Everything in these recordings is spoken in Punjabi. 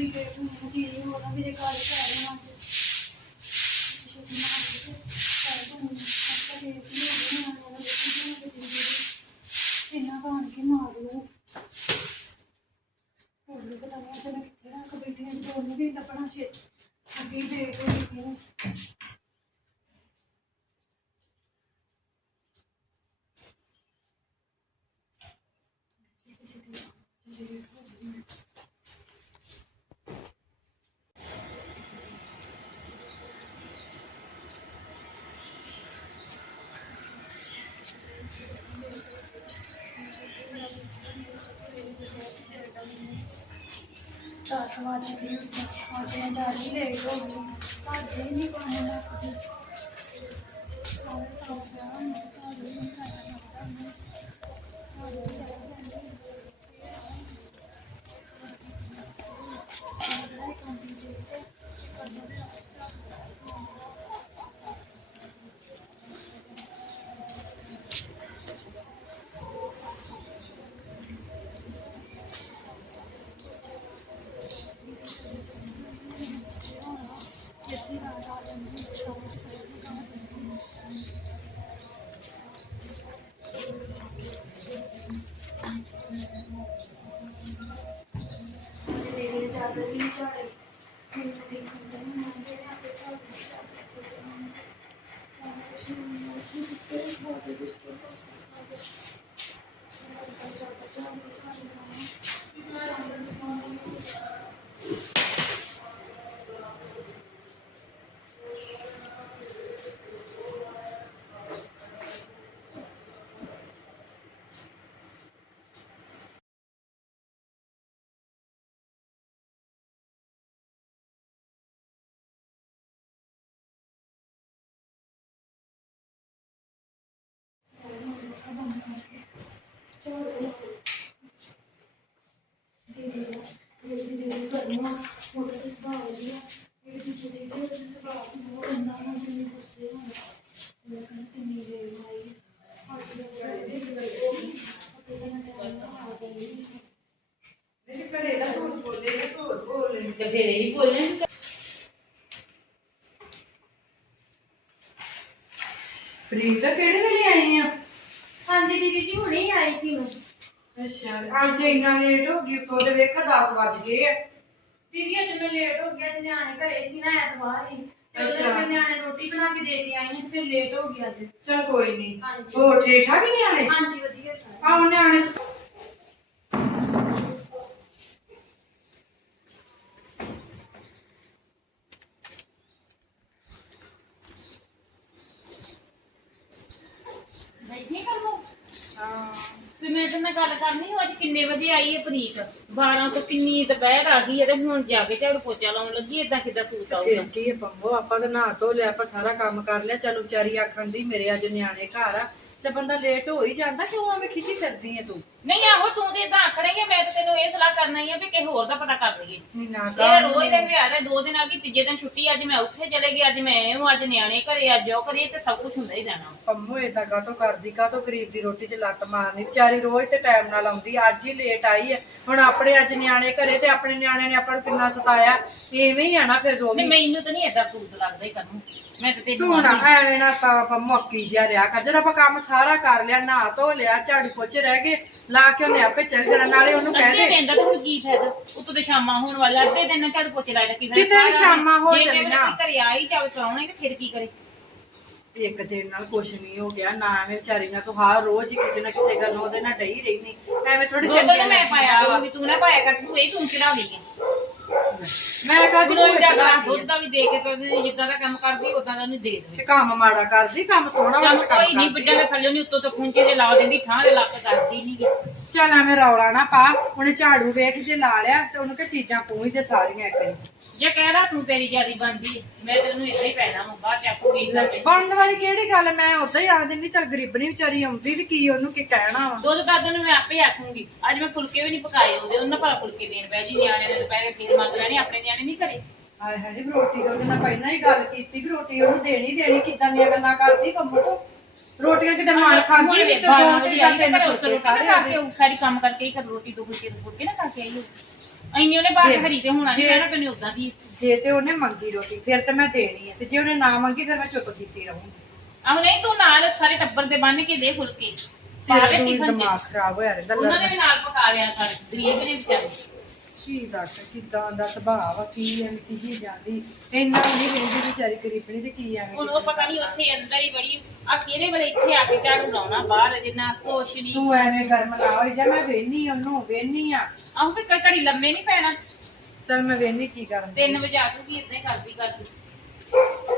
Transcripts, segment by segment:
ਜੱਗੇ ਬੜੀ ਕੇ ਮੁੰਡੀ ਹੋਣਾ ਮੇਰੇ ਘਰ ਪੈ ਜਾਣਾ ਅੱਜ। ਛੇਤੀ ਨਾਲ ਕੇ ਸਾਰੇ ਨੂੰ ਅੱਛਾ ਦੇ ਦਿੱਤੀ ਹੋਣੀ ਨਾ ਨਾ ਦੇਖੀ ਨਾ ਦੇਖੀ ਇੰਨਾ ਬਾਣ ਕੇ ਮਾਰ ਲਓ ਹੋਰ ਵੀ ਪਤਾ ਨਹੀਂ ਅਸਲ ਕਿੱਥੇ ਰੱਖ ਬੈਠੇ ਨੇ ਦੋਨੋਂ ਵੀ ਲੱਭਣਾ ਛੇ। ਅੱਗੇ ਦੇ ਕੋਈ ਨਹੀਂ ਹਾਂਜੀ। ਹੋਰ ਠੀਕ ਠਾਕ ਹੀ ਨਿਆਣੇ? ਹਾਂਜੀ ਵਧੀਆ ਸਾਰੇ। ਆ ਉਹ ਨਿਆਣੇ ਸ- ਬੈਠੀ ਕਰਮੋ ਹਾਂ ਤੇ ਮੈਂ ਤੇ ਨਾਲ ਗੱਲ ਕਰਨੀ ਅੱਜ ਕਿੰਨੇ ਵਜੇ ਆਈ ਹੈ ਪ੍ਰੀਤ 12 ਤੋਂ ਕਿੰਨੀ ਦੁਪਹਿਰ ਆ ਗਈ ਹੈ ਤੇ ਹੁਣ ਜਾ ਕੇ ਝਾੜੂ ਪੋਚਾ ਲਾਉਣ ਲੱਗੀ ਏਦਾਂ ਕਿੱਦਾਂ ਸੂਤ ਆਊਗਾ? ਫਿਰ ਕੀ ਹੈ ਪੰਮੋ, ਆਪਾਂ ਤਾਂ ਨਹਾ ਧੋ ਲਿਆ, ਆਪਾਂ ਸਾਰਾ ਕੰਮ ਕਰ ਲਿਆ। ਚਲ ਵਿਚਾਰੀ ਆਖਣ ਦੀ ਮੇਰੇ ਅੱਜ ਨਿਆਣੇ ਘਰ ਆ ਤੇ ਬੰਦਾ ਲੇਟ ਹੋ ਹੀ ਜਾਂਦਾ ਕਿਉਂ ਐਵੇਂ ਖਿੱਚੀ ਫਿਰਦੀ ਹੈ ਤੂੰ? ਨਹੀਂ ਆਹੋ ਤੂੰ ਤੇ ਇਦਾਂ ਆਖਣੀ ਹੈ ਮੈਂ ਤੇ ਤੈਨੂੰ ਇਹ ਸਲਾਹ ਕਰਨਾ ਹੀ ਆ ਵੀ ਕਿਸੇ ਹੋਰ ਦਾ ਪਤਾ ਕਰ ਲਈਏ। ਨਹੀਂ ਨਾ ਇਹ ਰੋਜ਼ ਦੇ ਵਿਆਹ ਦੇ ਦੋ ਦਿਨ ਆ ਗਈ ਤੀਜੇ ਦਿਨ ਛੁੱਟੀ ਅੱਜ ਮੈਂ ਉੱਥੇ ਚਲੇ ਗਈ ਅੱਜ ਮੈਂ ਉਹ ਅੱਜ ਨਿਆਣੇ ਘਰੇ ਅੱਜ ਉਹ ਕਰੀਏ ਤੇ ਸਭ ਕੁਝ ਹੁੰਦਾ ਹੀ ਰਹਿਣਾ। ਪੰਮੋ ਏਦਾਂ ਕਾਤੋਂ ਕਰਦੀ ਕਾਤੋਂ ਗਰੀਬ ਦੀ ਰੋਟੀ 'ਚ ਲੱਤ ਮਾਰਨੀ? ਵਿਚਾਰੀ ਰੋਜ਼ ਤੇ ਟਾਈਮ ਨਾਲ ਆਉਂਦੀ ਅੱਜ ਹੀ ਲੇਟ ਆਈ ਹੈ ਹੁਣ ਆਪਣੇ ਅੱਜ ਨਿਆਣੇ ਘਰੇ ਤੇ ਆਪਣੇ ਨਿਆਣੇ ਨੇ ਆਪਾਂ ਨੂੰ ਕਿੰਨਾ ਸਤਾਇਆ? ਐਵੇਂ ਹੀ ਆ ਨਾ ਫਿਰ ਵੀ ਨਹੀਂ ਮੈਨੂੰ ਤਾਂ ਨਹੀਂ ਏਦਾਂ ਸੂਤ ਲੱਗਦਾ ਹੀ ਕਰਨੂੰ ਮੈਂ ਤੇ ਤੈਨੂੰ ਤੂੰ ਨਾ ਐਵੇਂ ਨਾ ਆਪਾਂ ਮੱਕੀ ਜਿਹਾ ਰਿਆ ਕਰ। ਜਦੋਂ ਆਪਾਂ ਕੰਮ ਸਾਰਾ ਕਰ ਲਿਆ ਨਹਾ ਧੋ ਲਿਆ ਝਾੜੂ ਪੋਚੇ ਰਹਿ ਗਏ ਲਾ ਕੇ ਉਹਨੇ ਆਪੇ ਚੱਲ ਜਾਣਾ ਨਾਲੇ ਉਹਨੂੰ ਕਹਿ ਅੱਧੇ ਦੇ। ਦਿਨ ਦਾ ਤਾਂ ਹੁਣ ਕੀ ਫਾਇਦਾ? ਉਤੋਂ ਤੇ ਸ਼ਾਮਾਂ ਹੋਣ ਵਾਲਾ ਅੱਧੇ ਦਿਨ ਨਾਲ ਝਾੜੂ ਪੋਚੇ ਲਾਇਆ ਕੀ ਫਾਇਦਾ ਕਿਤੇ ਵੀ ਸਾਰਾ ਸ਼ਾਮਾਂ ਹੋ ਜੇ ਕਿਸੇ ਵੇਲੇ ਚੱਲੀਆਂ। ਕੋਈ ਘਰੇ ਆ ਹੀ ਜਾਵੇ ਸਰਾਉਣੇ ਤੇ ਫਿਰ ਕੀ ਕਰੇ? ਇੱਕ ਦਿਨ ਨਾਲ ਕੁਛ ਨਹੀਂ ਹੋ ਗਿਆ ਨਾ ਐਵੇਂ ਵਿਚਾਰੀ ਨਾਲ ਤੂੰ ਹਰ ਰੋਜ਼ ਹੀ ਕਿਸੇ ਨਾ ਕਿਸੇ ਗੱਲ ਉਹਦੇ ਨਾਲ ਡਈ ਰਹਿਨੀ ਐਵੇਂ ਥੋੜੀ ਚੰਗੀ ਤਾਂ ਮੈਂ ਪਾਇਆ ਕਰੂੰਗੀ ਤੂੰ ਨਾ ਪਾਇਆ ਕਰ ਤੂੰ ਇਹ ਤੂੰ ਚੜਾ ਲਈ ਹੈ ਮੈਂ ਰੋਜ਼ ਕੋਈ ਦਾ ਦੁੱਧ ਦਾ ਵੀ ਦੇ ਕੇ ਤੇ ਜਿੱਦਾਂ ਦਾ ਕੰਮ ਕਰਦੀ ਉਦਾਂ ਦਾ ਉਹਨੂੰ ਦੇ ਦੇਵੇ ਤੇ ਕੰਮ ਮਾੜਾ ਕਰਦੀ ਕੰਮ ਸੋਹਣਾ ਕੰਮ ਕੋਈ ਨਹੀਂ। ਬੱਜਾ ਦੇ ਥੱਲੇ ਨਹੀਂ ਉੱਤੋਂ ਤੋਂ ਪੁੰਚੇ ਜੇ ਲਾ ਦਿੰਦੀ ਥਾਂ ਦੇ ਲੱਕ ਕਰਦੀ ਨਹੀਂ ਚੱਲ ਐਵੇਂ ਰੌਲਾ ਨਾ ਪਾ ਉਹਨੇ ਝਾੜੂ ਵੇਖ ਜੇ ਲਾ ਲਿਆ ਤੇ ਉਹਨੂੰ ਕਿ ਚੀਜ਼ਾਂ ਪੂੰਝ ਦੇ ਸਾਰੀਆਂ ਇੱਕ ਵਾਰੀ। ਜੇ ਕਹਿ ਰਾ ਤੂੰ ਤੇਰੀ ਜਿਆਦੀ ਬੰਦੀ ਮੈਂ ਤੈਨੂੰ ਇਦਾਂ ਹੀ ਪੈਣਾ ਮੈਂ ਬਾਹਰ ਚਾਕੂ ਗਈ ਨਾ ਬਣਨ ਵਾਲੀ ਕਿਹੜੀ ਗੱਲ ਮੈਂ ਉਦਾਂ ਹੀ ਆਖ ਦਿੰਦੀ ਚੱਲ ਗਰੀਬਣੀ ਵਿਚਾਰੀ ਆਉਂਦੀ ਤੇ ਕੀ ਉਹਨੂੰ ਕੀ ਕਹਿਣਾ ਵਾ? ਦੁੱਧ ਦਾਦੇ ਨੂੰ ਮੈਂ ਆਪੇ ਆਖੂੰਗੀ। ਅੱਜ ਮੈਂ ਫੁਲਕੇ ਵੀ ਨਹੀਂ ਪਕਾਏ ਉਹਦੇ ਉਹਨਾਂ ਭਲਾ ਫੁਲਕੇ ਦੇਣ ਪੈ ਜੀ ਨਿਆਣੇ ਨੇ ਦੁਪਹਿਰੇ ਫੇਰ ਮੰਗ ਲੈਣੇ ਆਪਣੇ ਨਿਆਣੇ ਨਹੀਂ ਘਰੇ। ਹਾਏ ਹਾਏ ਨੀ ਰੋਟੀ ਤਾਂ ਉਹਦੇ ਨਾਲ ਪਹਿਲਾਂ ਹੀ ਗੱਲ ਕੀਤੀ ਕਿ ਰੋਟੀ ਉਹਨੂੰ ਦੇਣੀ ਦੇਣੀ ਕਿਦਾਂ ਦੀਆਂ ਗੱਲਾਂ ਕਰਦੀ ਕੰਮੋ ਤੋਂ? ਰੋਟੀਆਂ ਕਿਤੇ ਮਾਰ ਖਾਂਦੀ ਵਿੱਚ ਦੋ ਤੇ ਜਾਂ ਤਿੰਨ ਫੁਲਕੇ ਸਾਰੇ ਆ ਗਏ। ਸਾਰੀ ਕੰਮ ਕਰਕੇ ਹੀ ਕਰ ਰੋਟੀ ਦੋ ਫੁਲਕੇ ਨਾ ਕਰਕੇ ਆਈ ਇੰਨੀ ਉਹਨੇ ਬਾਤ ਜੇ- ਹਰੀ ਤੇ ਹੋਣਾ ਨਹੀਂ ਜੇ- ਕਹਿਣਾ ਤੈਨੂੰ ਉਦਾਂ ਦੀ। ਜੇ ਤੇ ਉਹਨੇ ਮੰਗੀ ਰੋਟੀ ਫਿਰ ਤੇ ਮੈਂ ਦੇਣੀ ਹੈ ਤੇ ਜੇ ਉਹਨੇ ਨਾ ਮੰਗੀ ਫਿਰ ਮੈਂ ਚੁੱਪ ਕੀਤੀ ਰਹੂੰਗੀ। ਆਹ ਨਹੀਂ ਤੂੰ ਨਾਲ ਸਾਰੇ ਟੱਬਰ ਦੇ ਬੰਨ ਕੇ ਦੇ ਫੁਲਕੇ। ਪਾ ਤੇਰਾ ਟਿਫਨ ਦਿਮਾਗ ਚ। ਖਰਾਬ ਹੋਇਆ ਰਹਿੰਦਾ ਉਹਨਾਂ ਨੇ ਵੀ ਨਾਲ ਪਕਾ ਲਿਆ ਕਰ ਦਰੀਏ ਵੀ ਵਿਚਾਰੇ। ਕੀ ਦੱਸ ਕਿਦਾਂ ਦਾ ਸੁਭਾਅ ਆ ਕੀ ਐ ਕੀ ਜੀ ਜਾਂਦੀ? ਇੰਨਾ ਵੀ ਨਹੀਂ ਕਹਿੰਦੀ ਵਿਚਾਰੀ ਗਰੀਬਣੀ ਤੇ ਕੀ ਐਵੇਂ ਹੁਣ ਉਹ ਪਤਾ ਨਹੀਂ ਉੱਥੇ ਅੰਦਰ ਹੀ ਬੜੀ ਆ ਕਿਹੜੇ ਵੇਲੇ ਇੱਥੇ ਆ ਕੇ ਝਾੜੂ ਲਾਉਣਾ ਬਾਹਰ ਜਿੰਨਾ ਕੁਛ ਨਹੀਂ ਤੂੰ ਐਵੇਂ ਗਰਮ ਲਾ ਹੋਈ ਜਾ ਮੈਂ ਵੇਹਨੀ ਉਹਨੂੰ ਵੇਹਨੀ ਆ। ਆਹੋ ਵੀ ਕਈ ਘੜੀ ਲੰਮੇ ਨਹੀਂ ਪੈਣਾ। ਚਲ ਮੈਂ ਵੇਹਨੀ ਕੀ ਕਰਨ ਦੀ। 3 ਵਜੇ ਆ ਜੂਗੀ ਇਦਾਂ ਹੀ ਕਰਦੀ ਕਰਦੀ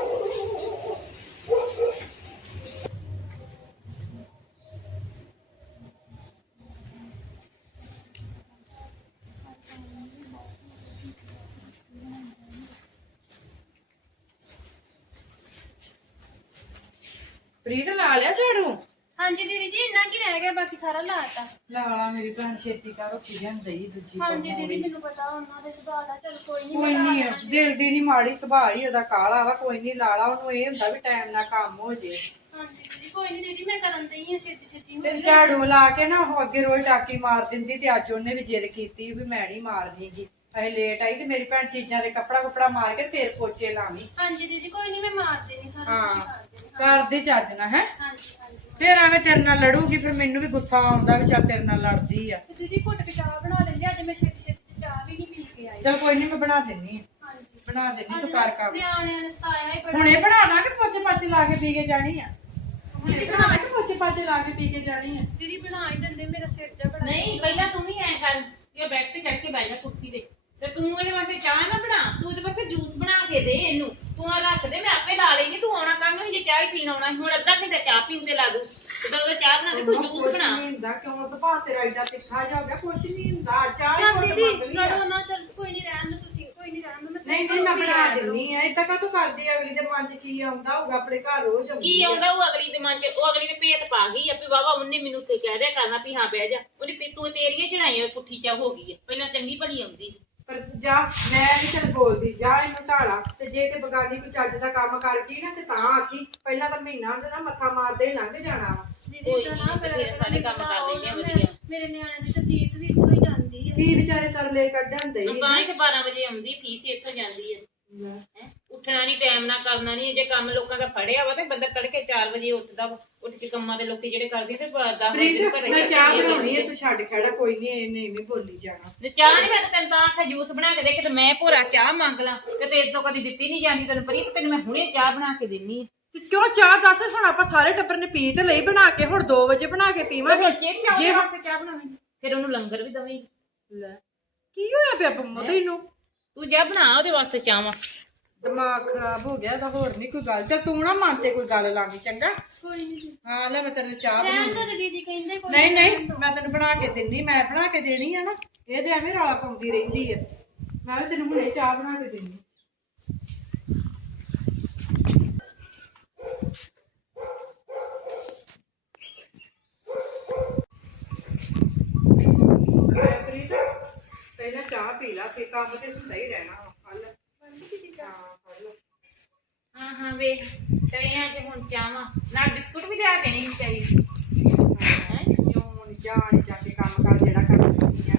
ਪ੍ਰੀਤ ਲਾ ਲਿਆ ਝਾੜੂ ਹਾਂਜੀ ਦੀਦੀ ਜੀ ਇੰਨਾ ਕੀ ਰਹਿ ਗਿਆ ਬਾਕੀ ਸਾਰਾ ਲਾਤਾ ਲਾ ਲਾ ਮੇਰੀ ਭੈਣ ਛੇਤੀ ਕਰ ਰੋਟੀ ਲਿਆਂਦੀ ਦੂਜੀ ਹਾਂਜੀ ਦੀਦੀ। ਮੈਨੂੰ ਪਤਾ ਉਹਨਾਂ ਦੇ ਸੁਭਾਅ ਦਾ। ਚਲ ਕੋਈ ਨਹੀਂ ਕੋਈ ਨਹੀਂ ਦਿਲ ਦੀ ਨਹੀਂ ਮਾੜੀ ਸੁਭਾਅ ਹੀ ਉਹਦਾ ਕਾਲਾ ਵਾ ਕੋਈ ਨਹੀਂ ਲਾ ਲਾ ਉਹਨੂੰ ਇਹ ਹੁੰਦਾ ਵੀ ਟਾਈਮ ਨਾਲ ਕੰਮ ਹੋ ਜੇ। ਹਾਂਜੀ ਦੀਦੀ ਕੋਈ ਨਹੀਂ ਦੀਦੀ ਮੈਂ ਕਰਨ ਦਈ ਹਾਂ ਛੇਤੀ ਛੇਤੀ ਤੇ ਹੁਣ ਝਾੜੂ ਲਾ ਕੇ ਨਾ ਉਹ ਅੱਗੇ ਰੋਜ਼ ਟਾਕੀ ਮਾਰ ਦਿੰਦੀ ਤੇ ਅੱਜ ਉਹਨੇ ਵੀ ਜਿੱਦ ਕੀਤੀ ਵੀ ਮੈਂ ਨਹੀਂ ਮਾਰਨੀਗੀ। ਅਸੀਂ ਲੇਟ ਆਈ ਤੇ ਮੇਰੀ ਭੈਣ ਚੀਜ਼ਾਂ ਦੇ ਕੱਪੜਾ ਕੁਪੜਾ ਮਾਰ ਕੇ ਫੇਰ ਪੋਚੇ ਲਾਵੀਂ। ਹਾਂਜੀ ਦੀਦੀ ਕੋਈ ਨਹੀਂ ਮੈਂ ਮਾਰ ਦੇਣੀ ਸਾਰਾ ਹਾਂ ਕਰ ਕਰਦੀ ਚੱਜ ਨਾ ਹੈ? ਹਾਂਜੀ ਹਾਂਜੀ। ਫੇਰ ਐਵੇਂ ਤੇਰੇ ਨਾਲ ਲੜੂਗੀ ਫਿਰ ਮੈਨੂੰ ਵੀ ਗੁੱਸਾ ਆਉਂਦਾ ਵੀ ਚੱਲ ਤੇਰੇ ਨਾਲ ਲੜਦੀ ਆ। ਤੇ ਦੀਦੀ ਘੁੱਟ ਕੇ ਚਾਹ ਬਣਾ ਲੈਂਦੇ ਅੱਜ ਮੈਂ ਛੇਤੀ ਛੇਤੀ ਚ ਚਾਹ ਵੀ ਨਹੀਂ ਪੀ ਕੇ ਆਈ। ਚਲ ਕੋਈ ਨਹੀਂ ਮੈਂ ਬਣਾ ਦਿੰਨੀ ਆ। ਹਾਂਜੀ। ਬਣਾ ਦਿੰਨੀ ਤੂੰ ਕਰ ਕੰਮ। ਨਿਆਣਿਆਂ ਨੇ ਸਤਾਇਆ ਹੀ ਬੜਾ। ਹੁਣੇ ਬਣਾ ਦਾਂਗੇ ਪੋਚੇ ਪਾਚੇ ਲਾ ਕੇ ਪੀ ਕੇ ਜਾਣੀ ਆ। ਦੀਦੀ ਬਣਾ ਕੇ ਪੋਚੇ ਪਾਚੇ ਲਾ ਕੇ ਪੀ ਕੇ ਜਾਣੀ ਆ। ਦੀਦੀ ਬਣਾ ਹੀ ਦਿੰਦੇ ਮੇਰਾ ਸਿਰ ਜਾ ਬੜਾ ਨਹੀਂ ਪਹਿਲਾਂ ਤੂੰ ਵੀ ਐ ਕਰ ਇਹ ਬੈਠ ਤੇ ਚੜ ਕੇ ਬਹਿ ਜਾ ਕੁਰਸੀ ਤੇ। ਤੇ ਤੂੰ ਇਹਦੇ ਵਾਸਤੇ ਚਾਹ ਨਾ ਬਣਾ ਤੂੰ ਇਹਦੇ ਵਾਸਤੇ ਜੂਸ ਬਣਾ ਕੇ ਦੇ ਇਹਨੂੰ ਤੂੰ ਆ ਰੱਖ ਦੇ ਮੈਂ ਆਪੇ ਲਾ ਲੈਂਗੀ ਤੂੰ ਆਉਣਾ ਕੱਲ ਨੂੰ ਜੇ ਚਾਹ ਹੀ ਪੀਣ ਆਉਣਾ ਸੀ। ਹੁਣ ਅੱਧਾ ਘੰਟਾ ਚਾਹ ਪੀਣ ਤੇ ਲਾ ਦੂ ਤੇ ਤਾਂ ਉਹਦਾ ਚਾਹ ਬਣਾ ਦੇ ਤੂੰ ਜੂਸ ਕੁਛ ਬਣਾ ਨਹੀਂ ਹੁੰਦਾ ਕਿਉਂ ਸੁਭਾਅ ਤੇਰਾ ਏਡਾ ਤਿੱਖਾ ਜਾ ਹੋ ਗਿਆ ਕੁਛ ਨਹੀਂ ਹੁੰਦਾ ਚਾਹ ਹੀ ਚੱਲ ਦੀਦੀ ਆ। ਲੜੋ ਨਾ ਚੱਲ ਕੋਈ ਨਹੀਂ ਰਹਿਣ ਦੋ ਤੁਸੀਂ ਕੋਈ ਨਹੀਂ ਰਹਿਣ ਦੋ ਮੈਂ ਨਹੀਂ ਨਹੀਂ ਮੈਂ ਬਣਾ ਦਿੰਨੀ ਆ ਇਦਾਂ ਕਾ ਤੂੰ ਕਰਦੀ ਆ ਅਗਲੀ ਦੇ ਮਨ ਚ ਕੀ ਆਉਂਦਾ ਹੋਊਗਾ ਆਪਣੇ ਘਰ ਰੋਜ਼ ਆਉਂਦੀ ਕੀ ਆ। ਆਉਂਦਾ ਉਹ ਅਗਲੀ ਦੇ ਮਨ ਚ ਉਹ ਅਗਲੀ ਦੇ ਭੇਤ ਪਾ ਗਈ ਆ ਵੀ ਵਾਵਾ ਉਹਨੇ ਮੈਨੂੰ ਕੀ ਕਹਿ ਦਿਆ ਕਰਨਾ ਵੀ ਹਾਂ ਬਹਿ ਜਾ ਉਹਨੇ ਤੂੰ ਤੇਰੀਆਂ ਚੜਾਈਆਂ ਪੁੱਠੀ ਚਾ ਹੋ ਗਈ ਆ ਪਹਿਲਾਂ ਚੰਗੀ ਭਲੀ ਆਉਂਦੀ ਪਰ ਜਾ ਮੈਂ ਨਹੀਂ ਚੱਲ ਬੋਲਦੀ ਜਾ ਇਹਨੂੰ ਢਾਲਾ ਤੇ ਜੇ ਤੇ ਬਗਾਨੀ ਕੋਈ ਚੱਜ ਦਾ ਕੰਮ ਕਰ ਗਈ ਨਾ ਤੇ ਤਾਂ ਆਖੀ ਪਹਿਲਾਂ ਤਾਂ ਮਹੀਨਾ ਹੁੰਦਾ ਨਾ ਮੱਥਾ ਮਾਰਦੇ ਹੀ ਲੰਘ ਜਾਣਾ ਵਾ। ਦੀਦੀ ਕੋਈ ਨੀ, ਨਾ ਬਥੇਰੇ ਸਾਰੇ ਕੰਮ ਕਰ ਲੈਂਦੇ ਆ ਵਧੀਆ। ਮੇਰੇ ਨਿਆਣਿਆਂ ਦੀ ਤਾਂ ਫੀਸ ਵੀ ਇੱਥੋਂ ਹੀ ਜਾਂਦੀ ਹੈ ਕੀ ਵਿਚਾਰੇ ਤਰਲੇ ਕੱਢਣ ਦੇ ਤਾਂ ਹੀ ਤੇ 12 ਵਜੇ ਆਉਂਦੀ ਫੀਸ ਇੱਥੋਂ ਜਾਂਦੀ ਹੈ ਹੈਂ? ਉੱਠਣਾ ਨਹੀਂ ਟਾਈਮ ਨਾਲ ਕਰਨਾ ਨਹੀਂ ਜੇ ਕੰਮ ਲੋਕਾਂ ਦਾ ਫੜਿਆ ਵਾ ਤੇ ਬੰਦਾ ਤੜਕੇ 4 ਵਜੇ ਉੱਠਦਾ ਵਾ। ਉੱਠ ਕੇ ਕੰਮਾਂ ਦੇ ਲੋਕੀ ਜਿਹੜੇ ਕਰਦੇ ਤੇ 10 ਵਜੇ ਪ੍ਰੀਤ ਮੈਂ ਚਾਹ ਬਣਾਉਣੀ ਹੈ। ਤੂੰ ਛੱਡ ਖੜਾ ਕੋਈ ਨਹੀਂ ਇਹਨੇ ਨਹੀਂ ਬੋਲੀ ਜਾਣਾ। ਤੇ ਚਾਹ ਨਹੀਂ ਮੈਂ ਤੈਨੂੰ ਤਾਂ ਆਖਿਆ ਜੂਸ ਬਣਾ ਕੇ ਦੇ ਕਿ ਤੇ ਮੈਂ ਭੋਰਾ ਚਾਹ ਮੰਗ ਲਾਂ। ਤੇ ਤੇਰੇ ਤੋਂ ਕਦੀ ਦਿੱਤੀ ਨਹੀਂ ਜਾਂਦੀ ਤੈਨੂੰ ਪ੍ਰੀਤ ਤੈਨੂੰ ਮੈਂ ਹੁਣੇ ਚਾਹ ਬਣਾ ਕੇ ਦਿੰਨੀ ਆ। ਤੇ ਕਿਉਂ ਚਾਹ ਦੱਸ ਹੁਣ ਆਪਾਂ ਸਾਰੇ ਟੱਬਰ ਨੇ ਪੀ ਤੇ ਲਈ ਬਣਾ ਕੇ ਹੁਣ 2 ਵਜੇ ਬਣਾ ਕੇ ਪੀਵਾਂਗੇ। ਹੁਣ ਚੇਕ ਚਾਹ ਵਾਸਤੇ ਚਾਹ ਬਣਾਵੇਂਗੀ ਫਿਰ ਉਹਨੂੰ ਲੰਗਰ ਵੀ ਦਵੇਂਗੀ। ਲੈ ਕੀ ਹੋਇਆ ਪਿਆ ਪੰਮੋ ਤੈਨੂੰ? ਤੂੰ ਜਾ ਬਣਾ ਉਹਦੇ ਵਾਸਤੇ ਚਾਹਾਂ ਦਿਮਾਗ ਖਰਾਬ ਹੋ ਗਿਆ ਤਾਂ ਹੋਰ ਨਹੀਂ ਕੋਈ ਗੱਲ। ਚੱਲ ਤੂੰ ਨਾ ਮਨ ਤੇ ਕੋਈ ਗੱਲ ਲਾਂਗੀ ਚੰਗਾ? ਕੋਈ ਨਹੀਂ ਹਾਂ ਲੈ ਮੈਂ ਤੈਨੂੰ ਚਾਹ ਰਹਿਣ ਬਣਾ ਦੋ ਦੀਦੀ ਕਹਿੰਦੇ ਕੋਈ ਨਹੀਂ ਨਹੀਂ ਮੈਂ ਤੈਨੂੰ ਬਣਾ ਕੇ ਦਿੰਨੀ ਮੈਂ ਬਣਾ ਕੇ ਦੇਣੀ ਆ ਨਾ। ਇਹ ਤੇ ਐਵੇਂ ਰੌਲਾ ਪਾਉਂਦੀ ਰਹਿੰਦੀ ਹੈ ਨਾਲੇ ਤੈਨੂੰ ਹੁਣੇ ਚਾਹ ਬਣਾ ਕੇ ਪਹਿਲਾਂ ਚਾਹ ਪੀ ਲਾ ਤੇ ਕੰਮ ਤੇ ਹੁੰਦਾ ਹੀ ਰਹਿਣਾ ਵਾ ਕੱਲ ਹਾਂ ਕੱਲ ਹਾਂ ਹਾਂ ਵੇ ਚਾਹੀਆਂ ਤੇ ਹੁਣ ਚਾਹਾਂ ਨਾਲ ਬਿਸਕੁਟ ਵੀ ਲਿਆ ਦੇਣੇ ਚਾਹੀਦੀ। ਕਿਉਂ ਨੀ ਜਾਣ ਜਾ ਕੇ ਕੰਮ ਕਰ ਜਿਹੜਾ ਕਰ ਸਕਦੀ ਆ।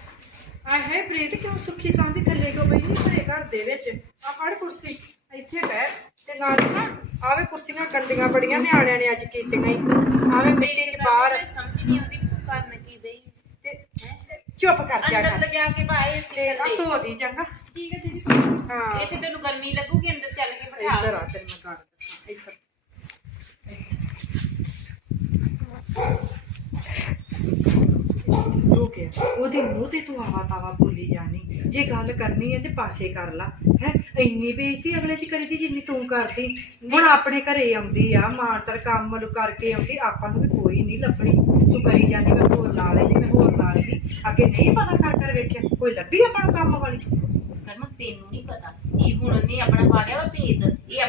ਆਏ ਹੈ ਪ੍ਰੀਤ, ਕਿਉਂ ਸੁੱਖੀ ਸਾਂਦੀ ਥੱਲੇ ਕਿਉਂ ਬੈਠੀ ਘਰੇ ਘਰ ਦੇ ਵਿੱਚ? ਆ ਫੜ ਕੁਰਸੀ, ਇੱਥੇ ਬਹਿ। ਤੇ ਨਾਲ ਨਾ ਆਵੇ ਕੁਰਸੀਆਂ ਗੰਦੀਆਂ ਬੜੀਆਂ ਨਿਆਣਿਆਂ ਨੇ ਅੱਜ ਕੀਤੀਆਂ ਹੀ ਆਵੇ ਮਿੱਟੀ ਚ ਬਾਹਰ ਸਮਝ ਨਹੀਂ ਆਉਂਦੀ ਤੂੰ ਕਰਨ ਕੀ ਦੇਈ ਤੇ ਚੁੱਪ ਕਰ ਜਾ ਅੰਦਰ ਲਗਾ ਕੇ ਬਾਏ ਸੀ ਤੇ ਆ ਧੋ ਦੀ ਚੰਗਾ। ਠੀਕ ਹੈ ਦੀਦੀ। ਹਾਂ। ਇੱਥੇ ਤੈਨੂੰ ਗਰਮੀ ਲੱਗੂਗੀ ਅੰਦਰ ਚੱਲ ਕੇ ਬਿਠਾ ਇੱਧਰ ਆ ਤੈਨੂੰ ਮੈਂ ਕਰ ਇੱਧਰ। ਰੁਕ। ਉਹਦੇ ਮੂੰਹ ਤੇ ਤੂੰ ਆਵਾ ਤਾਵਾ ਬੋਲੀ ਜਾਨੀ। ਜੇ ਗੱਲ ਕਰਨੀ ਹੈ ਤੇ ਪਾਸੇ ਕਰ ਲਾ। ਹੈ? ਇੰਨੀ ਬੇਇੱਜ਼ਤੀ ਅਗਲੇ ਦੀ ਕਰੀਦੀ ਜਿੰਨੀ ਤੂੰ ਕਰਦੀ। ਹੁਣ ਆਪਣੇ ਘਰੇ ਆਉਂਦੀ ਆ ਮਾਨਤਰ ਕੰਮ ਨੂੰ ਕਰਕੇ ਆਉਂਦੀ। ਆਪਾਂ ਨੂੰ ਵੀ ਕੋਈ ਨਹੀਂ ਲੱਭਣੀ। ਤੂੰ ਕਰੀ ਜਾਨੀ, ਮੈਂ ਹੋਰ ਲਾ ਲੈਣੀ ਮੈਂ ਹੋਰ ਲਾ ਲੈਣੀ ਅੱਗੇ ਨਹੀਂ ਪਤਾ ਕਰ ਕਰ ਵੇਖਿਆ। ਕੋਈ ਲੱਭੀ ਆਪਾਂ ਨੂੰ ਕੰਮ ਵਾਲੀ? ਕਰਮ, ਤੈਨੂੰ ਨਹੀਂ ਪਤਾ। ਇਹ ਹੁਣ ਉਹਨੇ ਆਪਣਾ ਪਾ ਲਿਆ ਵਾ ਭੇਦ ਇਹ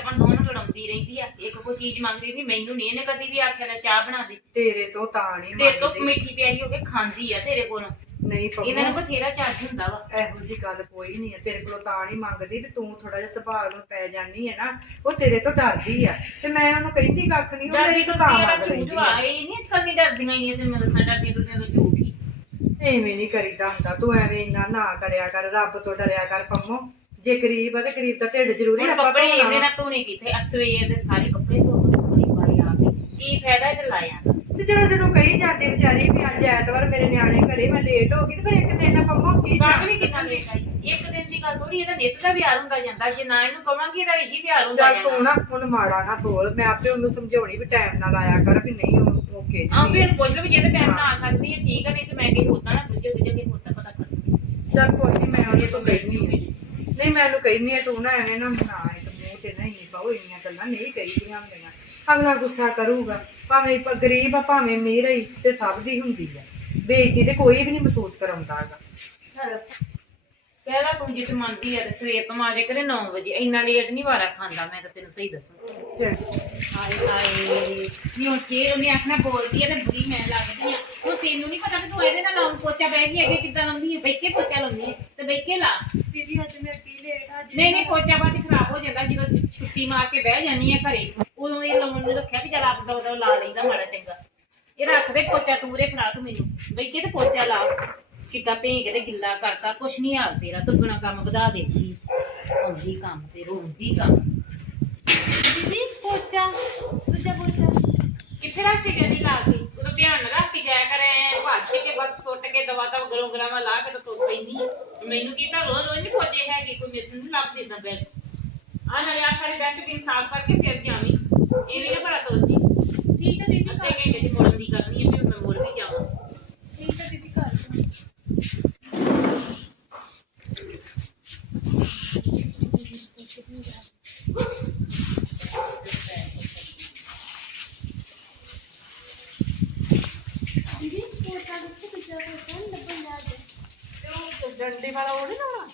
ਨੂੰ ਲੜਾਉਂਦੀ ਰਹਿੰਦੀ ਆ। ਇੱਕ ਕੋਈ ਚੀਜ਼ ਮੰਗਦੀ ਨਹੀਂ ਮੈਨੂੰ ਨਹੀਂ ਇਹਨੇ ਕਦੀ ਵੀ ਆਖਿਆ ਲੈ ਚਾਹ ਬਣਾ ਦੇ ਤੇਰੇ ਤੋਂ ਤਾਂ ਨਹੀਂ ਤੇ ਤੋਂ ਮੰਗਦੀ। ਮਿੱਠੀ ਪਿਆਰੀ ਹੋ ਕੇ ਖਾਂਦੀ ਆ ਤੇਰੇ ਕੋਲੋਂ। ਨਹੀਂ ਇਹਨਾਂ ਨੂੰ ਪੱਪੂ ਬਥੇਰਾ ਚੱਜ ਹੁੰਦਾ ਵਾ। ਇਹੋ ਜੀ ਗੱਲ ਕੋਈ ਨਹੀਂ ਹੈ ਤੇਰੇ ਕੋਲੋਂ ਤਾਂ ਨਹੀਂ ਮੰਗਦੀ ਵੀ ਤੂੰ ਥੋੜਾ ਜਿਹਾ ਸੁਭਾਅ ਨੂੰ ਪੈ ਜਾਨੀ ਹੈ ਨਾ ਉਹ ਤੇਰੇ ਤੋਂ ਡਰਦੀ ਆ। ਤੇ ਮੈਂ ਉਹਨੂੰ ਕਹਿੰਦੀ ਕੱਖ ਨਹੀਂ ਉਹ ਮੇਰੀ ਤੋਂ ਤਾਂ ਮੰਗ ਲੈਂਦੀ ਆ। ਇਹ ਨਹੀਂ ਅੱਜ ਕੱਲ੍ਹ ਦੀ ਡਰਦੀਆਂ ਹੀ ਆ ਤੇ ਮੈਂ ਦੱਸਾਂ ਡਰਦੀਆਂ ਡਰਦੀਆਂ ਤੋਂ ਝੂਠ ਹੀ ਐਵੇਂ ਨਹੀਂ ਕਰੀਦਾ ਹੁੰਦਾ ਤੂੰ ਐਵੇਂ ਇੰਨਾ ਨਾ ਕਰਿਆ ਕਰ ਰੱਬ ਤੋਂ ਡਰਿਆ ਕਰ ਪੰਮੋ। ਜੇ ਗਰੀਬ ਆ ਤੇ ਗਰੀਬ ਦਾ ਢਿੱਡ ਜ਼ਰੂਰੀ ਹੁਣ ਆਪਾਂ ਕੱਪੜੇ ਧੋਣਾ ਇਹਦੇ ਵਾ। ਨਾਲ ਧੋਣੇ ਕਿੱਥੇ ਅਸਵੇਰ ਦੇ ਸਾਰੇ ਕੱਪੜੇ ਧੋ ਧੋ ਧੋਣੇ ਵਾਲੀ ਆਪ। ਹੀ ਕੀ ਫਾਇਦਾ ਇਹ ਲਾਇਆ ਦਾ? ਤੇ ਜਦੋਂ ਜਦੋਂ ਕਹੀ ਜਾਂਦੀ ਵਿਚਾਰੀ ਵੀ ਅੱਜ ਐਤਵਾਰ ਮੇਰੇ ਨਿਆਣੇ ਘਰੇ ਮੈਂ ਲੇਟ ਹੋ ਗਈ ਤੇ ਫਿਰ ਇੱਕ ਦਿਨ ਨਾ ਪੰਮੋ ਕੀ ਕੰਮ ਵੀ ਕਿੰਨਾ ਲੇਟ ਆਈ? ਇੱਕ ਦਿਨ ਦੀ ਗੱਲ ਥੋੜੀ ਇਹਦਾ ਨਿੱਤ ਦਾ ਵਿਆਹ ਹੁੰਦਾ ਜਾਂਦਾ। ਜੇ ਨਾ ਇਹਨੂੰ ਕਵਾਂਗੀ ਇਹਦਾ ਇਹੀ ਵਿਆਹ ਹੁੰਦਾ ਚੱਲ ਜਾਂਦਾ। ਤੂੰ ਨਾ ਉਹਨੂੰ ਮਾੜਾ ਨਾ ਬੋਲ ਮੈਂ ਆਪੇ ਉਹਨੂੰ ਸਮਝਾਉਣੀ ਵੀ ਟਾਈਮ ਨਾਲ ਆਇਆ ਕਰ ਵੀ ਨਹੀਂ ਉਹ ਓਕੇ ਆਹ ਫਿਰ ਪੁੱਛ ਲਓ ਵੀ ਜੇ ਤੇ ਟਾਈਮ ਨਾਲ ਆ ਸਕਦੀ ਹੈ ਠੀਕ ਹੈ ਨਹੀਂ ਤੇ ਮੈਂ ਕਿ ਹੁੰਦਾ ਨਾ ਦੂਜੇ ਦੂਜੇ ਕੇ ਹੁੰਦਾ ਪਤਾ ਕਰ ਚੱਲ ਕੋਈ ਨਹੀਂ ਮੈਂ ਉਹਨੂੰ ਤੋਂ ਕਹਿਨੀ ਆ। ਨਹੀਂ ਮੈਂ ਉਹਨੂੰ ਕਹਿਨੀ ਆ ਤੂੰ ਨਾ ਐਵੇਂ ਨਾ ਨਾ ਇਹ ਮੂੰਹ ਤੇ ਨਹੀਂ ਪਾਉ ਇੰਨੀਆਂ ਗੱਲਾਂ ਨਹੀਂ ਕਹੀਦੀਆਂ ਹੁੰਦੀਆਂ। ਅਗਲਾ ਗੁੱਸਾ ਕਰੂਗਾ ਭਾਵੇਂ ਪ- ਗਰੀਬ ਆ ਭਾਵੇਂ ਅਮੀਰ ਹੀ ਤੇ ਸਭ ਦੀ ਹੁੰਦੀ ਆ। ਬੇਇੱਜ਼ਤੀ ਤੇ ਕੋਈ ਵੀ ਨਹੀਂ ਮਹਿਸੂਸ ਕਰਾਉਂਦਾ ਹੈਗਾ। ਪਹਿਲਾਂ ਤੂੰ ਜਿਸ ਮੰਨਦੀ ਹੈ ਤੇ ਸਵੇਰ ਤੋਂ ਮਾਜੇ ਕਰੇ 9 ਵਜੇ ਇੰਨਾ ਲੇਟ ਨਹੀਂ ਵਾਰਾ ਖਾਂਦਾ ਮੈਂ ਤਾਂ ਤੈਨੂੰ ਸਹੀ ਦੱਸਾਂ। ਚੱਲ ਹਾਏ ਹਾਏ ਨੀ ਹੁਣ ਫੇਰ ਉਹਨੇ ਆਖਣਾ ਬੋਲਦੀ ਹੈ ਤੇ ਬੁਰੀ ਮੈਂ ਲੱਗਦੀ ਆ। ਹੁਣ ਤੈਨੂੰ ਨਹੀਂ ਪਤਾ ਕਿ ਤੂੰ ਇਹਦੇ ਨਾਲ ਲਾਉਂ ਪੋਚਾ ਬਹਿ ਗਈ ਅੱਗੇ ਕਿੱਦਾਂ ਲਾਉਂਦੀ ਹੈ ਬੈਠੇ ਪੋਚਾ ਲਾਉਂਦੀ ਹੈ ਤੇ ਬੈਠੇ ਲਾ। ਦੀਦੀ ਅੱਜ ਮੈਂ ਕੀ ਲੇਟ ਆ ਨਹੀਂ ਨਹੀਂ ਪੋਚਾ ਬਾਅਦ ਖਰਾਬ ਹੋ ਜਾਂਦਾ, ਜਦੋਂ ਛੁੱਟੀ ਮਾਰ ਕੇ ਬਹਿ ਜਾਨੀ ਆ ਘਰੇ, ਉਦੋਂ ਇਹ ਲਾਉਣ ਨੂੰ ਰੱਖਿਆ ਵੀ ਚੱਲ ਆਪ ਦਾ ਉਹਦਾ ਲਾ ਲਈਦਾ ਮਾੜਾ ਚੰਗਾ। ਇਹ ਰੱਖ ਦੇ ਪੋਚਾ ਤੂੰ ਉਰੇ ਫੜਾ ਤੂੰ ਮੈਨੂੰ। ਬਈ ਤੇ ਪੋਚਾ ਲਾ। ਕਿੱਦਾਂ ਭੇਂ ਕੇ ਤੇ ਗਿੱਲਾ ਕਰਤਾ, ਕੁਛ ਨਹੀਂ ਹਾਲ ਤੇਰਾ, ਦੁੱਗਣਾ ਕੰਮ ਵਧਾ ਦੇਤੀ। ਹੁੰਦੀ ਕੰਮ ਤੇ ਰੋਂਦੀ ਕੰਮ। ਦੀਦੀ ਪੋਚਾ ਦੂਜਾ ਪੋਚਾ ਕਿੱਥੇ ਰੱਖ ਕੇ ਗਈ ਲਾ ਕੇ ਉਦੋਂ ਧਿਆਨ ਨਾਲ ਰੱਖ ਕੇ ਜਾਇਆ ਕਰੇ ਭੱਜ ਕੇ ਬਸ ਸੁੱਟ ਕੇ ਦਵਾ ਦਵ ਗਰੋਂ ਗਰਾਮਾ ਲਾ ਕੇ ਤਾਂ ਤੁਰ ਪੈਂਦੀ ਮੈਨੂੰ ਕੀ ਤਾਂ ਰੋਜ਼ ਰੋਜ਼ ਨਹੀਂ ਪੋਚੇ ਹੈਗੇ ਕੋਈ ਮੇਰੇ ਨੂੰ ਲੱਭ ਦੇਦਾ ਬੈਗ ਆ ਨਾ ਯਾਰ ਸਾਰੇ ਡਸਟਬਿਨ ਸਾਫ਼ ਕਰਕੇ ਫਿਰ ਜਾਵੀਂ ਇਹ ਵੀ ਨਾ ਬੜਾ ਸੋਚੀ ਠੀਕ ਹੈ ਦੀਦੀ ਅੱਧੇ ਘੰਟੇ ਦੀ ਮੁੜਨ ਦੀ ਕਰਨੀ ਹੈ ਫਿਰ ਮੈਂ ਮੁੜ ਵੀ ਜਾਵਾਂ ਠੀਕ ਹੈ ਦੀਦੀ ਕਰ ਦਿਓ। ਦੀਦੀ ਪੋਚਾ ਕਿੱਥੇ ਦੂਜਾ ਪੋਚਾ ਨਹੀਂ ਲੱਭਣ ਲਿਆ ਅੱਜ ਡੰਡੇ ਵਾਲਾ ਉਹ ਨਹੀਂ ਲਾਉਣਾ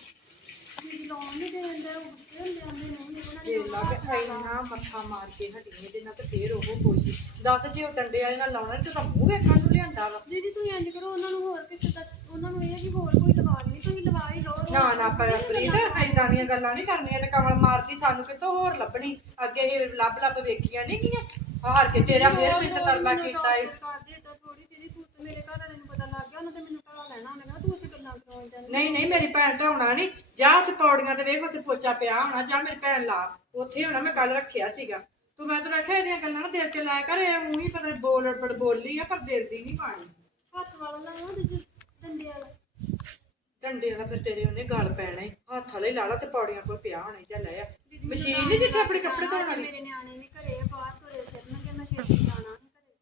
ਦੀਦੀ ਲਾਉਣ ਨਹੀਂ ਦੇਂਦਾ ਉੱਤੇ ਹੁੰਦੇ ਆਂਦੇ ਨਹੀਂ ਉਹਨਾਂ ਜੇ ਲੱਗ ਇੰਨਾ ਮੱਥਾ ਮਾਰ ਕੇ ਹਟੀਏ ਦੇ ਨਾਲ ਤੇ ਫੇਰ ਉਹ ਖੁਸ਼ ਦੱਸ ਜੇ ਉਹ ਡੰਡੇ ਵਾਲੇ ਨਾਲ ਲਾਉਣਾ ਤੇ ਤਾਂ ਮੂੰਹ ਵੇਖਣ ਨੂੰ ਲਿਆਂਦਾ ਵਾ। ਦੀਦੀ ਤੁਸੀਂ ਇੰਜ ਕਰੋ ਉਹਨਾਂ ਨੂੰ ਹੋਰ ਕਿਸੇ ਦਾ ਉਹਨਾਂ ਨੂੰ ਇਹ ਕਿ ਹੋਰ ਕੋਈ ਲਵਾ ਨਹੀਂ ਤੁਸੀਂ ਲਵਾ ਹੀ ਲਓ। ਨਾ ਨਾ ਪਰ ਪ੍ਰੀਤ ਏਦਾਂ ਦੀਆਂ ਗੱਲਾਂ ਨਹੀਂ ਕਰਨੀਆਂ ਤੇ ਕਮਲ ਮਾਰਦੀ ਸਾਨੂੰ ਕਿੱਥੋਂ ਹੋਰ ਲੱਭਣੀ? ਅੱਗੇ ਇਹ ਲੱਭ ਲੱਭ ਵੇਖੀਆਂ ਨਹੀਂ ਗੀਆਂ ਹਾਰ ਕੇ ਤੇਰਾ ਫੇਰ ਮਿੰਟ ਤਰਲਾ ਕੀਤਾ ਏ। ਕਰਦੇ ਤਾਂ ਥੋੜੀ ਤੇਰੀ ਸੂਤ ਮੇਰੇ ਘਰ ਵਾਲੇ ਨੂੰ ਪਤਾ ਲੱਗ ਗਿਆ ਉਹਨਾਂ ਤੇ ਮੈਨੂੰ ਘਰੋਂ ਲੈਣਾ ਉਹਨੇ ਕਹਿੰਦਾ ਤੂੰ ਉੱਥੇ ਗੱਲਾਂ ਕਰਾਉਣ ਜਾਂਦੀ ਨਹੀਂ ਨਹੀਂ ਮੇਰੀ ਭੈਣ ਢਾਉਣਾ ਨਹੀਂ ਜਾ ਉੱਥੇ ਪੌੜੀਆਂ ਤੇ ਵੇਖ ਉੱਥੇ ਪੋਚਾ ਪਿਆ ਹੋਣਾ ਜਾ ਮੇਰੀ ਭੈਣ ਲਾ। ਉੱਥੇ ਹੋਣਾ ਮੈਂ ਕੱਲ ਰੱਖਿਆ ਸੀਗਾ। ਤੂੰ ਮੈਂ ਤੈਨੂੰ ਆਖਿਆ ਇਹਦੀਆਂ ਗੱਲਾਂ ਨਾ ਦਿਲ ਤੇ ਲਾਇਆ ਕਰ ਇਹ ਮੂੰਹ ਹੀ ਪਤਾ ਬੋਲ ਅੜਬੜ ਬੋਲੀ ਆ ਪਰ ਦਿਲ ਦੀ ਨਹੀਂ ਪਾਣੀ ਹੱਥ ਵਾਲਾ ਲਾਉਣਾ ਦੂਜੇ ਡੰਡੇ ਵਾਲਾ। ਡੰਡੇ ਵਾਲਾ ਫਿਰ ਤੇਰੇ ਉਹਨੇ ਗਲ ਪੈਣਾ ਈ। ਹੱਥ ਵਾਲੇ ਲਾ ਲਾ ਤੇ ਪੌੜੀਆਂ ਕੋਲ ਪਿਆ ਹੋਣਾ ਈ, ਚੱਲ ਲੈ ਆ ਦੀਦੀ ਮੈਨੂੰ ਮਸ਼ੀਨ ਨਹੀਂ ਜਿੱਥੇ ਆਪਣੇ ਕੱਪੜੇ ਧੋਣ? ਅੱਜ ਵਾਲੀ ਮੇਰੇ ਨਿਆਣੇ ਵੀ ਘਰੇ ਆ, ਬਾਹਰ ਤੁਰੇ ਫਿਰਨਗੇ ਮੈਂ ਛੇਤੀ ਜਾਣਾ ਨੀ ਘਰੇ।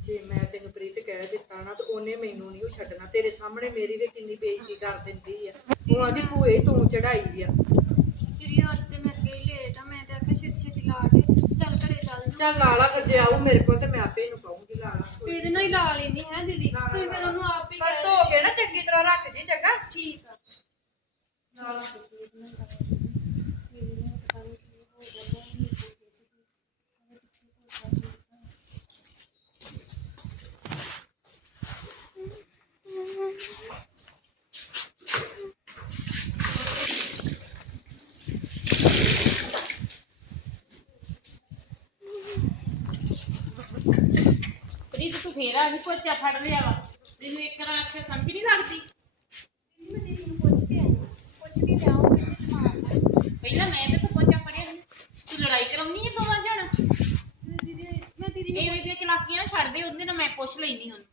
ਜੇ ਮੈਂ ਤੈਨੂੰ ਪ੍ਰੀਤ ਕਹਿ ਦਿੱਤਾ ਨਾ ਤਾਂ ਉਹਨੇ ਮੈਨੂੰ ਨਹੀਂ ਉਹ ਛੱਡਣਾ। ਤੇਰੇ ਸਾਹਮਣੇ ਮੇਰੀ ਵੀ ਕਿੰਨੀ ਬੇਇੱਜ਼ਤੀ ਕਰ ਦਿੰਦੀ ਆ। ਉਹ ਆਂਦੀ ਭੂਏ ਤੂੰ ਚੜਾਈ ਆ। ਛੇਤੀ ਛੇਤੀ ਲਾ ਕੇ ਚੱਲ ਘਰੇ ਚੱਲ ਜਾ ਚੱਲ ਲਾ ਲਾ ਫਿਰ ਜੇ ਆਊ ਮੇਰੇ ਕੋਲ ਤੇ ਮੈਂ ਆਪੇ ਇਹਨੂੰ ਕਹੂੰਗੀ ਲਾ ਲਾ। ਤੇ ਇਹਦੇ ਨਾਲ ਹੀ ਲਾ ਲੈਣੀ ਹੈ ਦੀਦੀ ਤੁਸੀਂ ਫਿਰ ਉਹਨੂੰ ਆਪ ਹੀ ਪਰ ਕਹਿ ਧੋ ਕੇ ਨਾ ਚੰਗੀ ਤਰ੍ਹਾਂ ਰੱਖ ਜੀ ਚੰਗਾ। ਠੀਕ ਆ। ਪ੍ਰੀਤ ਤੂੰ ਫੇਰ ਆ ਵੀ ਪੋਚਾ ਫੜ ਲਿਆ ਵਾ। ਤੈਨੂੰ ਇੱਕ ਤਰ੍ਹਾਂ ਆਖੇ ਸਮਝ ਨਹੀਂ ਲੱਗਦੀ? ਮੈਂ ਦੀਦੀ ਨੂੰ ਪੁੱਛ ਕੇ ਆਈ। ਪੁੱਛ ਕੇ ਜਾਊਂਗੀ ਤੇ ਮਾਰਨਾ ਪਹਿਲਾਂ ਮੈਂ ਤੇ ਤੂੰ ਪੋਚਾ ਫੜਿਆ ਤੂੰ ਲੜਾਈ ਕਰਾਉਣੀ ਹੈ ਦੋਵਾਂ ਜਣ? ਦੀਦੀ ਮੈਂ ਦੀਦੀ ਨੂੰ ਦੀਆਂ ਚਲਾਕੀਆਂ ਛੱਡ ਦੇ ਉਹਦੇ ਨਾਲ ਮੈਂ ਪੁੱਛ ਲੈਣੀ ਉਹਨੂੰ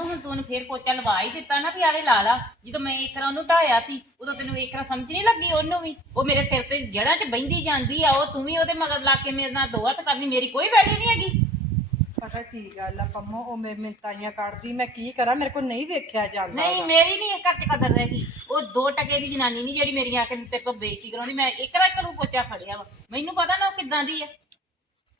ਕਰਮੋ ਹੁਣ ਤੂੰ ਉਹਨੂੰ ਫੇਰ ਪੋਚਾ ਲਵਾ ਹੀ ਦਿੱਤਾ ਨਾ ਵੀ ਆਲੇ ਲਾ ਲਾ। ਜਦੋਂ ਮੈਂ ਇੱਕ ਵਾਰ ਉਹਨੂੰ ਢਾਇਆ ਸੀ ਉਦੋਂ ਤੈਨੂੰ ਇੱਕ ਵਾਰ ਸਮਝ ਨਹੀਂ ਲੱਗੀ ਉਹਨੂੰ ਵੀ। ਉਹ ਮੇਰੇ ਸਿਰ ਤੇ ਜੜ੍ਹਾਂ 'ਚ ਬਹਿੰਦੀ ਜਾਂਦੀ ਆ ਉਹ ਤੂੰ ਵੀ ਉਹਦੇ ਮਗਰ ਲਾ ਕੇ ਮੇਰੇ ਨਾਲ ਦੋਆ ਤੇ ਕਰਨੀ ਮੇਰੀ ਕੋਈ ਵੈਲਿਊ ਨਹੀਂ ਹੈਗੀ। ਪਤਾ ਕੀ ਗੱਲ ਆ ਪੰਮੋ ਉਹ ਮੇਰੇ ਮਿੰਤਾਈਆਂ ਕੱਢਦੀ ਮੈਂ ਕੀ ਕਰਾਂ? ਮੇਰੇ ਕੋਲ ਨਹੀਂ ਵੇਖਿਆ ਜਾਂਦਾ ਨਹੀਂ ਮੇਰੀ ਨਹੀਂ ਇਹ ਘਰ 'ਚ ਕਦਰ ਰਹੇਗੀ ਉਹ ਦੋ ਟਕੇ ਦੀ ਜਨਾਨੀ ਨਹੀਂ ਜਿਹੜੀ ਮੇਰੀ ਆ ਕੇ ਤੇਰੇ ਤੋਂ ਬੇਇੱਜ਼ਤੀ ਕਰਾਉਣੀ ਮੈਂ ਇੱਕ ਵਾਰ ਇੱਕ ਨੂੰ ਪੋਚਾ ਫੜਿਆ ਵਾ। ਮੈਨੂੰ ਪਤਾ ਨਾ ਉਹ ਕਿੱਦਾਂ ਦੀ ਆ।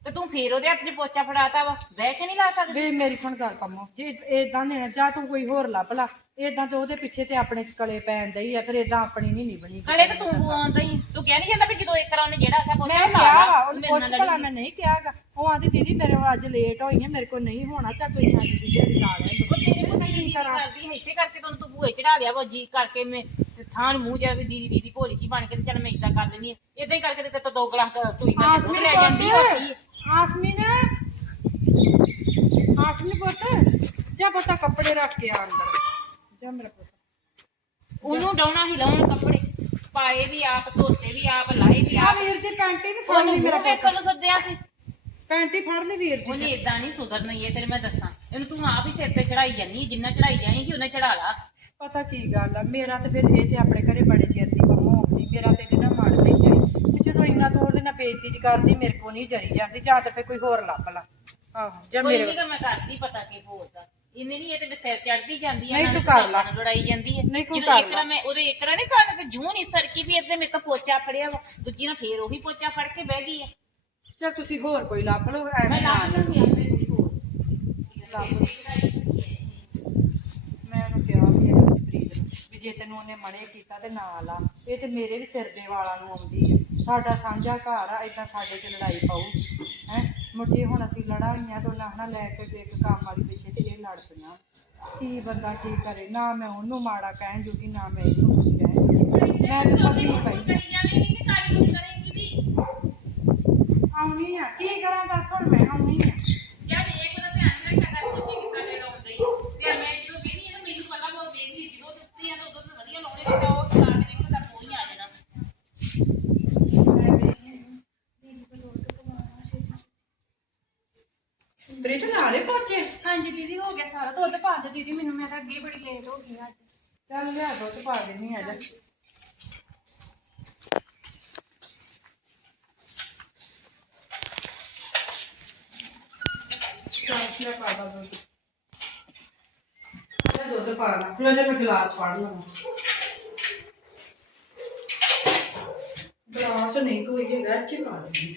ਤੇ ਤੂੰ ਫੇਰ ਉਹਦੇ ਹੱਥ 'ਚ ਪੋਚਾ ਫੜਾਤਾ ਵਾ ਬਹਿ ਕੇ ਨਹੀਂ ਲਾ ਸਕਦੀ? ਵੇ ਮੇਰੀ ਸੁਣ ਗੱਲ ਪੰਮੋ ਜੇ ਏਦਾਂ ਨੇ ਜਾਂ ਤੂੰ ਕੋਈ ਹੋਰ ਲੱਭ ਲਾ ਏਦਾਂ ਤੇ ਉਹਦੇ ਪਿੱਛੇ ਤੇ ਆਪਣੇ ਕਲੇ ਪੈਣ ਦਈ ਆ ਫਿਰ ਏਦਾਂ ਆਪਣੀ ਨਹੀਂ ਨਿਭਣੀ। ਹਲੇ ਤਾਂ ਤੂੰ ਆਉਂਦਾ ਹੀ ਤੂੰ ਕਹਿ ਨਹੀਂ ਜਾਂਦਾ ਵੀ ਜਦੋਂ ਇੱਕ ਉਹਨੇ ਜਿਹੜਾ ਆਖਿਆ ਪੋਚਾ ਮੈਂ ਲਾ ਕਿਹਾ ਲਾ, ਵਾ ਉਹਨੂੰ ਭਲਾ ਲੜੀ। ਮੈਂ ਨਹੀਂ ਕਿਹਾਗਾ ਉਹ ਆਂਦੀ ਦੀਦੀ ਮੇਰੇ ਅੱਜ ਲੇਟ ਹੋਈ ਹੈ ਮੇਰੇ ਕੋਲ ਨਹੀਂ ਹੋਣਾ ਚਾ ਤੁਸੀਂ ਅੱਜ ਦੀ ਦਿਹਾੜੀ ਲਾ ਉਹ ਲੈਣ ਤੇਰੇ ਕੋਲ ਕੀ ਕਰਦੀ ਇਸੇ ਕਰਕੇ ਤੈਨੂੰ ਤੂੰ ਭੂਏ ਚੜਾ ਲਿਆ ਵਾ ਜੀ ਕਰਕੇ ਮੈਂ ਥਾਂ ਨੂੰ ਮੂੰਹ ਜਾ ਵੀ ਦੀਦੀ ਦੀਦੀ ਭੋਲੀ ਜੀ ਬਣ ਕੇ ਚੱਲ ਮੈਂ ਇਦਾਂ ਕਰ ਲੈਣੀ ਇਦਾਂ ਹੀ ਕਰਕੇ ਤੇ ਤੂੰ ਦੋ ਗਲਾਸ ਮੈਂ ਆਸਮੀ ਲੈ ਜਾਂਦੀ ਕੀ ਆਸਮੀ ਨੇ? ਆਸਮੀ ਪੁੱਤ ਜਾ ਪਤਾ ਕੱਪੜੇ ਰੱਖ ਕੇ ਆ ਅੰਦਰ। ਜਾ ਮੇਰਾ ਪੁੱਤ। ਉਹਨੂੰ ਡਾਉਣਾ ਹੀ ਲਾਉਣ ਕੱਪੜੇ। ਪਾਏ ਵੀ ਆਪ ਧੋਤੇ ਵੀ ਆਪ ਲਾਏ ਵੀ ਆ ਆਪ। ਵੀਰ ਦੀ ਪੈਂਟ ਹੀ ਵੀ ਫੜ ਉਹਨੂੰ ਲਈ ਮੇਰਾ ਮੂੰਹ ਵੇਖਣ ਨੂੰ ਸੱਦਿਆ ਸੀ। ਪੈਂਟ ਹੀ ਫੜ ਲਈ ਵੀਰ ਦੀ। ਉਹਨੇ ਇਦਾਂ ਨਹੀਂ ਸੁਧਰਨਾ ਇਹ ਤੇਰੇ ਮੈਂ ਦੱਸਾਂ। ਇਹਨੂੰ ਤੂੰ ਆਪ ਹੀ ਸਿਰ ਤੇ ਚੜਾਈ ਜਾਨੀ ਜਿੰਨਾ ਚੜਾਈ ਜਾਏਗੀ ਉਹਨੇ ਚੜਾ ਲਾ। ਪਤਾ ਕੀ ਗੱਲ ਆ ਮੇਰਾ ਤੇ ਫਿਰ ਇਹ ਤੇ ਆਪਣੇ ਘਰੇ ਬੜੇ ਚਿਰ ਦੀ ਮੰਮਾ ਆਉਂਦੀ ਮੇਰਾ ਤੇ ਇਹਦੇ ਨਾਲ ਜਦੋਂ ਇੰਨਾ ਤੋਂ ਉਹਦੇ ਨਾਲ ਬੇਇੱਜ਼ਤੀ ਚ ਕਰਦੀ ਮੇਰੇ ਕੋ ਨਹੀਂ ਜਰੀ ਜਾਂਦੀ ਜਾਂ ਤਾਂ ਫਿਰ ਕੋਈ ਹੋਰ ਲੱਭ ਲਾ। ਆਹੋ ਜਾਂ ਕੋਈ ਮੇਰੇ ਨਹੀਂ ਮੈਂ ਕਰਦੀ ਪਤਾ ਕੀ ਬੋਲਦਾ ਇਹਨੇ ਨਹੀਂ ਇਹ ਤੇ ਮੇਰੇ ਸਿਰ ਚੜਦੀ ਜਾਂਦੀ ਹੈ ਨਹੀਂ, ਤੂੰ ਕਰ ਲਾ। ਲੜਾਈ ਜਾਂਦੀ ਹੈ ਨਹੀਂ, ਤੂੰ ਜਦੋਂ ਕਰ ਇੱਕ ਨਾ ਮੈਂ ਉਹਦੇ ਇੱਕ ਨਹੀਂ ਕਰਨ ਤੇ ਜੂੰ ਨਹੀਂ ਸਰਕੀ ਵੀ ਇੱਥੇ ਮੇਰੇ ਤੋਂ ਪੋਚਾ ਫੜਿਆ ਵਾ ਦੂਜੀ ਨਾਲ ਫੇਰ ਉਹੀ ਪੋਚਾ ਫੜ ਕੇ ਬਹਿ ਗਈ ਹੈ ਚਲ ਤੁਸੀਂ ਹੋਰ ਕੋਈ ਲੱਭ ਲਓ ਮੈਂ ਐਵੇਂ ਨਾ ਲੂੰਗੀ। ਆਪੇ ਲੱਭ ਲਓ। ਮੈਂ ਉਹਨੂੰ ਕਿਹਾ ਵੀ ਇਹ ਪ੍ਰੀਤ ਨੂੰ ਵੀ ਜੇ ਤੈਨੂੰ ਉਹਨੇ ਮਨੇ ਕੀਤਾ ਤੇ ਨਾ ਲਾ ਇਹ ਤੇ ਮੇਰੇ ਵੀ ਸਿਰ ਦੇ ਵਾਲਾਂ ਨੂੰ ਆਉਂਦੀ ਹੈ ਸਾਡਾ ਸਾਂਝਾ ਘਰ ਆ ਇਦਾਂ ਸਾਡੇ 'ਚ ਲੜਾਈ ਪਾਊਗੀ, ਹੈ? ਮੁੱਠੀ ਹੁਣ ਅਸੀਂ ਲੜਾਈਆਂ ਤੋਂ ਨਾ ਲੈ ਕੇ ਦੇ ਇੱਕ ਕੰਮ ਵਾਲੀ ਪਿੱਛੇ ਤੇ ਇਹ ਲੜ ਪਈਆਂ। ਕੀ ਬੰਦਾ ਕੀ ਕਰੇ? ਨਾ ਮੈਂ ਉਹਨੂੰ ਮਾੜਾ ਕਹਿਣ ਜੋਗੀ, ਨਾ ਮੈਂ ਇਹਨੂੰ ਕੁਝ ਕਹਿਣ ਮੈਂ ਤੇ ਫਸੀ ਪਈ ਆਉਣੀ ਆ ਕੀ ਕਰਾਂ ਦੱਸ ਹੁਣ ਮੈਂ ਆਉਣੀ ਆ ਮੈਂ ਵੇਖੀ ਦੀਦੀ ਕੋਲ ਦੁੱਧ ਪਵਾਉਣਾ ਛੇਤੀ ਪ੍ਰੀਤ ਨਾਲੇ ਪਹੁੰਚੇ ਹਾਂਜੀ ਦੀਦੀ ਹੋ ਗਿਆ ਸਾਰਾ ਦੁੱਧ ਪਾ ਦੇ ਦੀਦੀ ਮੈਨੂੰ ਮੈਂ ਤਾਂ ਅੱਗੇ ਬੜੀ ਲੇਟ ਹੋ ਗਈ ਅੱਜ ਚੱਲ ਲਿਆ ਦੁੱਧ ਪਾ ਦੇਣੀ ਆ ਜਾ ਚੱਲ ਲੈ ਪਾ ਦਾ ਦੁੱਧ ਲੈ ਦੁੱਧ ਪਾ ਲਾ ਫਿਰ ਜੇ ਮੈਂ ਗਲਾਸ ਫੜ ਲਵਾਂ। ਗਲਾਸ ਨਹੀਂ ਕੋਈ ਹੈਗਾ ਇੱਥੇ ਪਾ ਦੇਣੀ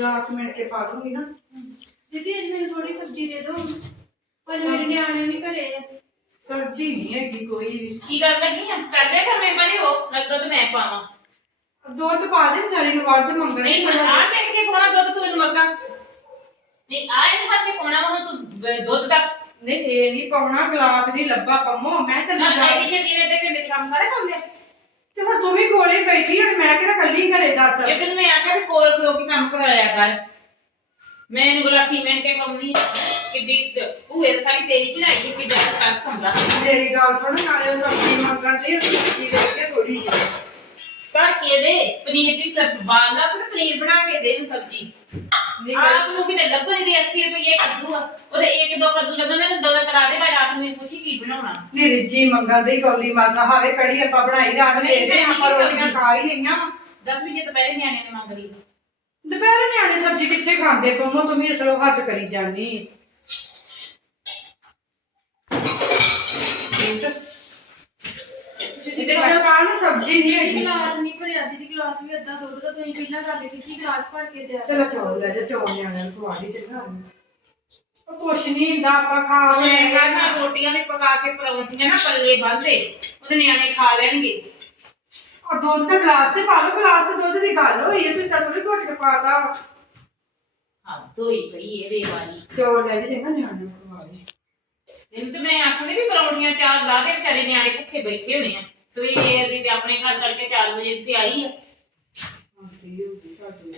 ਗਲਾਸ ਮਿਣ ਕੇ ਪਾ ਦੂੰਗੀ ਨਾ। ਦੀਦੀ ਅੱਜ ਮੈਨੂੰ ਥੋੜੀ ਸਬਜ਼ੀ ਦੇ ਦਿਓ ਅੱਜ ਮੇਰੇ ਨਿਆਣੇ ਵੀ ਘਰੇ ਆ। ਸਬਜ਼ੀ ਨਹੀਂ ਹੈਗੀ ਕੋਈ ਵੀ। ਕੀ ਕਰ ਲੱਗੀ ਆ? ਕਰ ਲੈ ਕਰ ਮੈਂ ਬਣੇ ਹੋ ਨਾਲ ਦੁੱਧ ਮੈਂ ਪਾਵਾਂ। ਦੁੱਧ ਪਾ ਦੇ ਵਿਚਾਰੀ ਨੂੰ ਵੱਧ ਮੰਗਣੀ ਨਹੀਂ ਹੁਣ ਆ ਕੇ ਪਾਉਣਾ ਦੁੱਧ ਤੂੰ ਇਹਨੂੰ ਮੱਗਾ ਨਹੀਂ ਆ ਇਹਨੇ ਹੱਥੇ ਪਾਉਣਾ ਵਾ ਹੁਣ ਤੂੰ ਦੁੱਧ ਦਾ ਨਹੀਂ ਇਹ ਨਹੀਂ ਪਾਉਣਾ ਗਲਾਸ ਨਹੀਂ ਲੱਭਾ ਪੰਮੋ। ਮੈਂ ਚੱਲ ਨਾਲ ਆਈ ਜੀ ਦੀਵੇ ਦੇ ਘੰਟੇ ਚ ਕੰਮ ਸਾਰੇ ਹੁੰਦੇ ਤੇ ਹੁਣ ਤੂੰ ਵੀ ਕੋਲੇ ਬੈਠੀ ਹੁਣ ਮੈਂ ਕਿਹੜਾ ਕੱਲੀ ਘਰੇ ਦੱਸ? ਇਹ ਤੈਨੂੰ ਮੈਂ ਆਖਿਆ ਵੀ ਕੋਲ ਖਲੋ ਕੇ ਕੰਮ ਕਰਾਇਆ ਕਰ। ਮੈਂ ਇਹਨੂੰ ਬੋਲਾ ਸੀਮੈਂਟ ਕੇ ਪਾਉਣੀ ਕਿੱਡੀ ਭੂਏ ਸਾਰੀ ਤੇਰੀ ਚੜਾਈ ਕਿ ਜਦ ਕਰ ਸੰਦਾ ਮੇਰੀ ਗੱਲ ਸੁਣ ਨਾਲੇ ਉਹ ਸਬਜ਼ੀ ਮੰਗਣ ਦੀ ਸਬਜ਼ੀ ਦੇ ਕੇ ਥੋੜੀ ਜਿਹੀ। ਪਰ ਕੇ ਦੇ ਪਨੀਰ ਦੀ ਸਬਜ਼ੀ ਬਾਲਾ ਤੇ ਪਨੀਰ ਬਣਾ ਕੇ ਦੇ ਇਹਨੂੰ ਸਬਜ਼ੀ। ਨਹੀਂ ਆਪ ਨੂੰ ਕਿਤੇ ਲੱਭਣ ਦੀ 80 ਰੁਪਏ ਕੱਦੂ ਆ। ਉਹਦੇ ਇੱਕ ਦੋ ਕੱਦੂ ਲੱਗਣੇ ਤੇ ਦੋ ਦੋ ਕਰਾ ਦੇ ਮੈਂ ਰਾਤ ਨੂੰ ਪੁੱਛੀ ਕੀ ਬਣਾਉਣਾ। ਨੀ ਰਿੱਜੀ ਮੰਗਣ ਦੀ ਕੌਲੀ ਮਾਸਾ ਹਾਵੇ ਕੜੀ ਆਪਾਂ ਬਣਾਈ ਰਾਤ ਦੇ ਦੇ ਆਪਾਂ ਰੋਟੀਆਂ ਖਾ ਹੀ ਲਈਆਂ 10 ਵਜੇ ਦੁਪਹਿਰੇ ਨਿਆਣਿਆਂ ਨੇ ਮੰਗ ਲਈ। ਦੁਪਹਿਰ ਨਿਆਣੇ ਸਬਜ਼ੀ ਕਿੱਥੇ ਖਾਂਦੇ? ਪੰਮੋ ਤੂੰ ਵੀ ਅਸਲੋਂ ਹੱਥ ਕਰੀ ਜਾਨੀ। ਇਹਦੇ ਕਾਰਨ ਸਬਜ਼ੀ ਨਹੀਂ ਹੈਗੀ। ਗਲਾਸ ਨਹੀਂ ਭਰਿਆ ਦੀਦੀ ਗਲਾਸ ਵੀ ਅੱਧਾ ਦੁੱਧ ਦਾ ਤੁਸੀਂ ਪਹਿਲਾਂ ਗੱਲ ਕੀਤੀ ਗਲਾਸ ਭਰ ਕੇ ਦਿਆ ਚਲੋ ਚੌਲ ਲੈ ਜਾ ਚੌਲ ਨਿਆਣਿਆਂ ਨੂੰ ਖਵਾ ਦੀ ਚੰਗਾ ਉਹ ਕੁਛ ਨਹੀਂ ਹੁੰਦਾ ਆਪਾਂ ਖਾ ਮੈਂ ਲੈਂਦੇ ਕਿਹਾ। ਮੈਂ ਰੋਟੀਆਂ ਵੀ ਪਕਾ ਕੇ ਪਰੌਂਠੀਆਂ ਨਾ ਪੱਲੇ ਬੰਨਦੇ ਉਹਦੇ ਨਿਆਣੇ ਖਾ ਲੈਣਗੇ। ਔਰ ਦੁੱਧ ਦਾ ਗਲਾਸ ਤੇ ਪਾ ਲਓ ਗਲਾਸ ਤੇ ਦੁੱਧ ਦੀ ਗੱਲ ਹੋਈ ਹੈ ਤੁਸੀਂ ਤਾਂ ਥੋੜੀ ਘੁੱਟ ਕੇ ਪਾਤਾ। ਹਾਂ ਦੋਈ ਪਈ ਇਹਦੇ ਵਾਲੀ। ਚੌਲ ਲੈ ਜੀ ਚੰਗਾ ਨਿਆਣਿਆਂ ਨੂੰ ਖਵਾ ਦੇ। ਇਹਨੂੰ ਤੇ ਮੈਂ ਆਖਣੀ ਵੀ ਪਰੌਂਠੀਆਂ ਚਾਰ ਲਾ ਦੇ ਵਿਚਾਰੇ ਨਿਆਣੇ ਭੁੱਖੇ ਬੈਠੇ ਹੋਣੇ ਆ। ਸਵੇਰ ਦੀ ਤੇ ਆਪਣੇ ਘਰ ਕਰਕੇ 4 ਵਜੇ ਤੇ ਆਈ ਆ। ਹਾਂ ਕੀ ਹੋ ਗਈ ਤੁਹਾਡੀ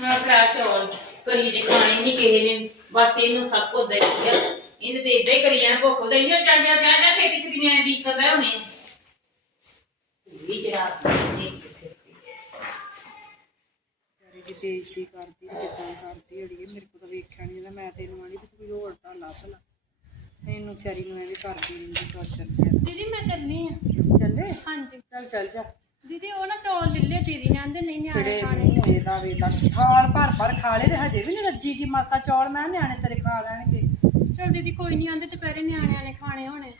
ਮੈਂ ਖਾ ਚੌਲ ਕਰੀ ਜੇ ਖਾਣੇ ਨਹੀਂ ਕਿਸੇ ਨੇ। ਬਸ ਇਹਨੂੰ ਸਭ ਕੁਝ ਦੇ ਦਿਆ ਇਹਨੇ ਤੇ ਇਦਾਂ ਹੀ ਕਰੀ ਜਾਣਾ, ਭੁੱਖ ਉਹਦਾ ਇੰਨਾ ਚੱਲ ਜਾ ਜਾ ਜਾ, ਛੇਤੀ ਛੇਤੀ ਨਿਆਣੇ ਦੀ ਕਰ ਰਹੇ ਹੋਣੇ ਵੀ ਜਰਾ ਨਹੀਂ ਕਿਸੇ ਤੇ। ਵਿਚਾਰੀ ਦੀ ਬੇਇੱਜ਼ਤੀ ਕਰਦੀ, ਜਿੱਦਾਂ ਕਰਦੀ ਅੜੀਏ ਮੇਰੇ ਕੋਲ ਤਾਂ ਵੇਖਿਆ ਨਹੀਂ ਜਾਂਦਾ, ਮੈਂ ਤੈਨੂੰ ਆਂਦੀ ਵੀ ਤੂੰ ਕੋਈ ਹੋਰ ਤਾਂ ਲੱਭ ਲਾ। ਇਹਨੂੰ ਵਿਚਾਰੀ ਨੂੰ ਐਵੇਂ ਕਰਦੀ ਰਹਿੰਦੀ ਟੌਰਚਰ ਜਿਹਾ ਦੀਦੀ ਮੈਂ ਚੱਲੀ ਆ। ਚੱਲੇ? ਹਾਂਜੀ। ਚੱਲ ਚੱਲ ਜਾ। ਦੀਦੀ ਉਹ ਨਾ ਚੌਲ ਦਿੱਲੇ ਦੀਦੀ ਨੇ ਆਂਦੇ ਨਹੀਂ ਨਿਆਣੇ ਜਿਹੜੇ ਖਾਣੇ ਮੂੰਹ ਇਹਦਾ ਵੇਲਾ ਥਾਲ ਭਰ ਭਰ ਖਾ ਲੇ ਤੇ ਹਜੇ ਵੀ ਨਹੀਂ ਰੱਜੀ ਕੀ ਮਾਸਾ ਚੌਲ ਮੈਂ ਕਿਹਾ ਨਿਆਣੇ ਤੇਰੇ ਖਾ ਲੈਣਗੇ। ਚਲ ਦੀਦੀ ਕੋਈ ਨਹੀਂ ਆਂਦੇ ਦੁਪਹਿਰੇ ਨਿਆਣਿਆਂ ਨੇ ਖਾਣੇ ਹੋਣੇ।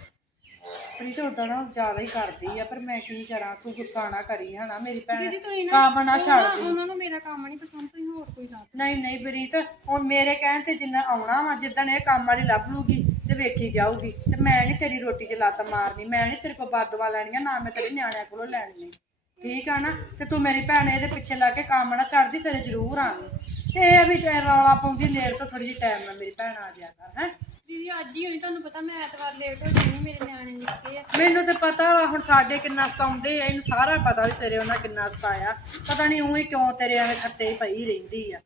ਪ੍ਰੀਤ ਉਦਾਂ ਨਾ ਜ਼ਿਆਦਾ ਹੀ ਕਰਦੀ ਆ ਪਰ ਮੈਂ ਕੀ ਕਰਾਂ ਤੂੰ ਗੁੱਸਾ ਨਾ ਕਰੀ ਹਨਾ ਮੇਰੀ ਭੈਣ ਦੀਦੀ ਤੁਸੀਂ ਨਾ ਕੰਮ ਨਾ ਛੱਡ ਦੇ। ਉਹਨਾਂ ਨੂੰ ਮੇਰਾ ਕੰਮ ਨਹੀਂ ਪਸੰਦ ਤੁਸੀਂ ਹੋਰ ਕੋਈ ਲਾ ਨਹੀਂ ਨਹੀਂ ਪ੍ਰੀਤ ਹੁਣ ਮੇਰੇ ਕਹਿਣ ਤੇ ਜਿੰਨਾ ਆਉਣਾ ਵਾ ਜਿੱਦਣ ਇਹ ਕੰਮ ਵਾਲੀ ਲੱਭ ਲੂਗੀ ਤੇ ਵੇਖੀ ਜਾਊਗੀ। ਤੇ ਮੈਂ ਨਹੀਂ ਤੇਰੀ ਰੋਟੀ 'ਚ ਲੱਤ ਮਾਰਨੀ ਮੈਂ ਨਹੀਂ ਤੇਰੇ ਕੋਲ ਬਾਦਵਾ ਲੈਣੀਆਂ ਨਾ ਮੈਂ ਤੇਰੇ ਨਿਆਣਿਆਂ ਕੋਲੋਂ ਲੈਣੀਆਂ। ਠੀਕ ਆ ਨਾ? ਤੇ ਤੂੰ ਮੇਰੀ ਭੈਣ ਇਹਦੇ ਪਿੱਛੇ ਲੱਗ ਕੇ ਕੰਮ ਨਾ ਛੱਡਦੀ ਸਰੇ ਜ਼ਰੂਰ ਆਵੀਂ। ਤੇ ਇਹ ਵੀ ਤੇ ਰੌਲਾ ਪਾਉਂਦੀ ਲੇਟ ਤੋਂ ਥੋੜੀ ਜਿਹੀ ਟਾਈਮ ਨਾਲ ਮੇਰੀ ਭੈਣ ਆ ਜਾਇਆ ਕਰ ਹੈ? ਦੀਦੀ ਅੱਜ ਹੀ ਹੋਣੀ ਤੁਹਾਨੂੰ ਪਤਾ ਮੈਂ ਐਤਵਾਰ ਲੇਟ ਹੋ ਜਾਣੀ ਮੇਰੇ ਨਿਆਣੇ ਨਿੱਕੇ ਆ। ਮੈਨੂੰ ਤੇ ਪਤਾ ਵਾ ਹੁਣ ਸਾਡੇ ਕਿੰਨਾ ਸਤਾਉਂਦੇ ਆ ਇਹਨੂੰ ਸਾਰਾ ਪਤਾ ਵੀ ਸਵੇਰੇ ਉਹਨਾਂ ਕਿੰਨਾ ਸਤਾਇਆ। ਪਤਾ ਨਹੀਂ ਉਹੀ ਕਿਉਂ ਤੇਰੇ ਐਵੇਂ ਖੱਤੇ ਹੀ ਪਈ ਰਹਿੰਦੀ ਆ।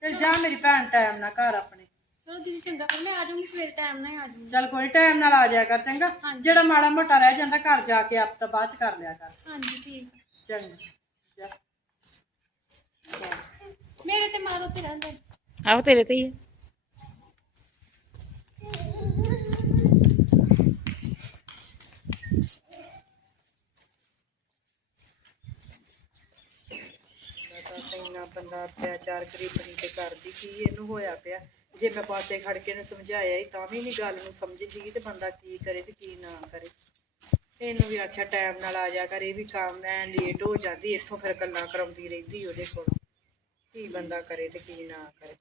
ਤੇ ਜਾ ਮੇਰੀ ਭੈਣ ਟਾਈਮ ਨਾਲ ਘਰ ਆਪਣੇ। ਚਲੋ ਦੀਦੀ ਚੰਗਾ ਫਿਰ ਮੈਂ ਆ ਜਾਊਂਗੀ ਸਵੇਰੇ ਟਾਈਮ ਨਾਲ ਹੀ ਆ ਜਾਊਂਗੀ। ਚੱਲ ਕੋਈ ਟਾਈਮ ਨਾਲ ਆ ਜਾਇਆ ਕਰ ਚੰਗਾ। ਜਿਹੜਾ ਮਾੜਾ ਮੋਟਾ ਰਹਿ ਜਾਂਦਾ ਘਰ ਜਾ ਕੇ ਆਪ ਤਾਂ ਬਾਅਦ ਚ ਕਰ ਲਿਆ ਕਰ। ਹਾਂਜੀ ਠੀਕ ਚੰਗਾ ਜਾ। ਮੇਰੇ ਤੇ ਮਾਰੋ ਤੇ ਰਹਿੰਦੇ ਆਹੋ ਤੇਰੇ ਤੇ ਹੀ ਹੈ ਤਾਂ ਇੰਨਾ ਬੰਦਾ ਅਤਿਆਚਾਰ ਗਰੀਬਣੀ ਤੇ ਕਰਦੀ ਕੀ ਇਹਨੂੰ ਹੋਇਆ ਪਿਆ? ਜੇ ਮੈਂ ਪਾਸੇ ਖੜ ਕੇ ਇਹਨੂੰ ਸਮਝਾਇਆ ਹੀ, ਤਾਂ ਵੀ ਨਹੀਂ ਗੱਲ ਨੂੰ ਸਮਝਦੀ ਤੇ ਬੰਦਾ ਕੀ ਕਰੇ ਤੇ ਕੀ ਨਾ ਕਰੇ। ਇਹਨੂੰ ਵੀ ਆਖਿਆ ਟਾਈਮ ਨਾਲ ਆ ਜਾ ਕਰ, ਇਹ ਵੀ ਕੰਮ ਐ ਲੇਟ ਹੋ ਜਾਂਦੀ, ਇੱਥੋਂ ਫਿਰ ਗੱਲਾਂ ਕਰਾਉਂਦੀ ਰਹਿੰਦੀ ਉਹਦੇ ਕੋਲ। ਕੀ ਬੰਦਾ ਕਰੇ ਤੇ ਕੀ ਨਾ ਕਰੇ।